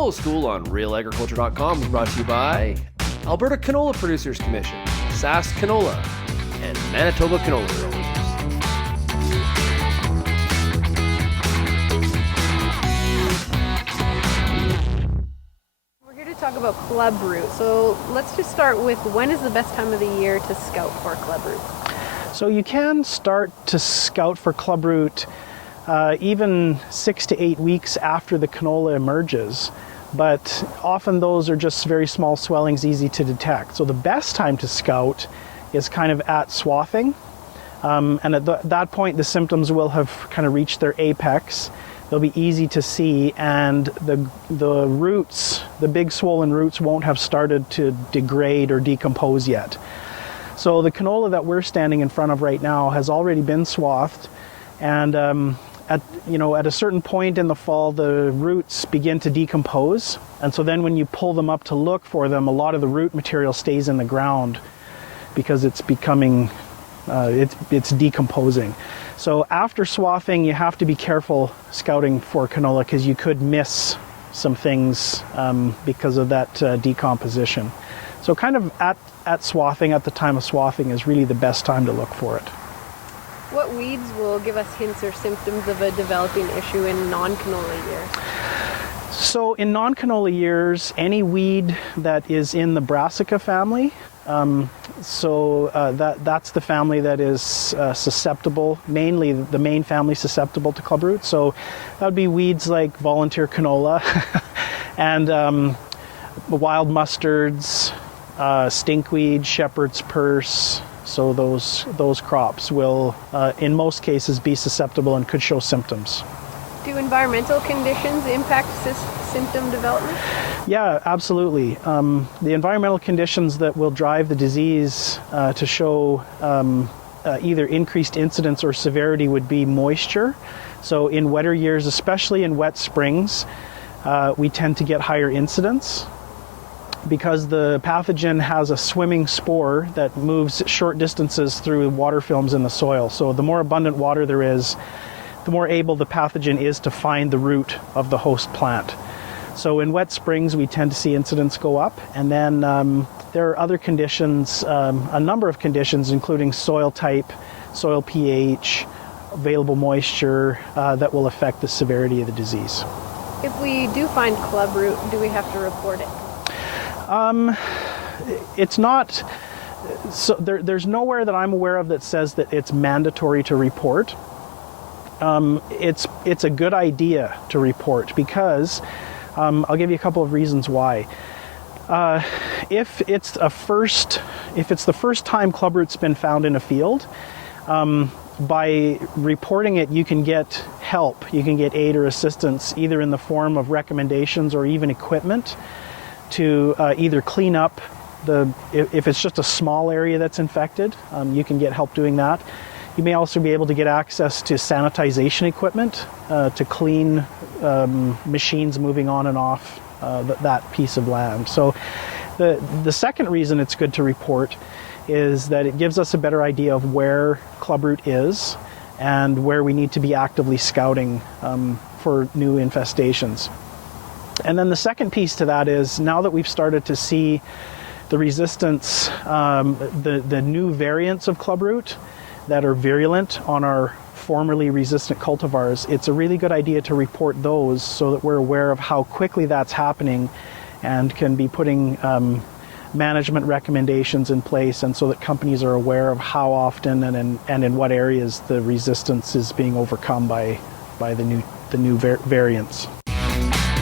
Canola School on RealAgriculture.com is brought to you by Alberta Canola Producers Commission, SAS Canola, and Manitoba Canola Growers. We're here to talk about Clubroot. So let's just start with, when is the best time of the year to scout for Clubroot? So you can start to scout for Clubroot even 6 to 8 weeks after the canola emerges, but often those are just very small swellings, easy to detect. So the best time to scout is kind of at swathing, and at that point the symptoms will have kind of reached their apex. They'll be easy to see, and the roots, the big swollen roots, won't have started to degrade or decompose yet. So the canola that we're standing in front of right now has already been swathed, and at a certain point in the fall, the roots begin to decompose, and so then when you pull them up to look for them, a lot of the root material stays in the ground because it's becoming, it's decomposing. So after swathing, you have to be careful scouting for canola because you could miss some things because of that decomposition. So kind of at swathing, at the time of swathing, is really the best time to look for it. What weeds will give us hints or symptoms of a developing issue in non-canola years? So in non-canola years, any weed that is in the Brassica family, that's the family that is susceptible, mainly the main family susceptible to clubroot. So that would be weeds like volunteer canola and wild mustards, stinkweed, shepherd's purse. So those crops will, in most cases, be susceptible and could show symptoms. Do environmental conditions impact symptom development? Yeah, absolutely. The environmental conditions that will drive the disease to show either increased incidence or severity would be moisture. So in wetter years, especially in wet springs, we tend to get higher incidence, because the pathogen has a swimming spore that moves short distances through water films in the soil. So the more abundant water there is, the more able the pathogen is to find the root of the host plant. So in wet springs, we tend to see incidence go up. And then there are other conditions, a number of conditions, including soil type, soil pH, available moisture, that will affect the severity of the disease. If we do find clubroot, do we have to report it? It's not, so there's nowhere that I'm aware of that says that it's mandatory to report. It's a good idea to report because, I'll give you a couple of reasons why. If it's the first time clubroot's been found in a field, by reporting it, you can get help, you can get aid or assistance, either in the form of recommendations or even equipment to either clean up if it's just a small area that's infected, you can get help doing that. You may also be able to get access to sanitization equipment to clean machines moving on and off that piece of land. So the second reason it's good to report is that it gives us a better idea of where clubroot is and where we need to be actively scouting for new infestations. And then the second piece to that is, now that we've started to see the resistance, the new variants of clubroot that are virulent on our formerly resistant cultivars, it's a really good idea to report those so that we're aware of how quickly that's happening and can be putting management recommendations in place, and so that companies are aware of how often and in what areas the resistance is being overcome by the new variants.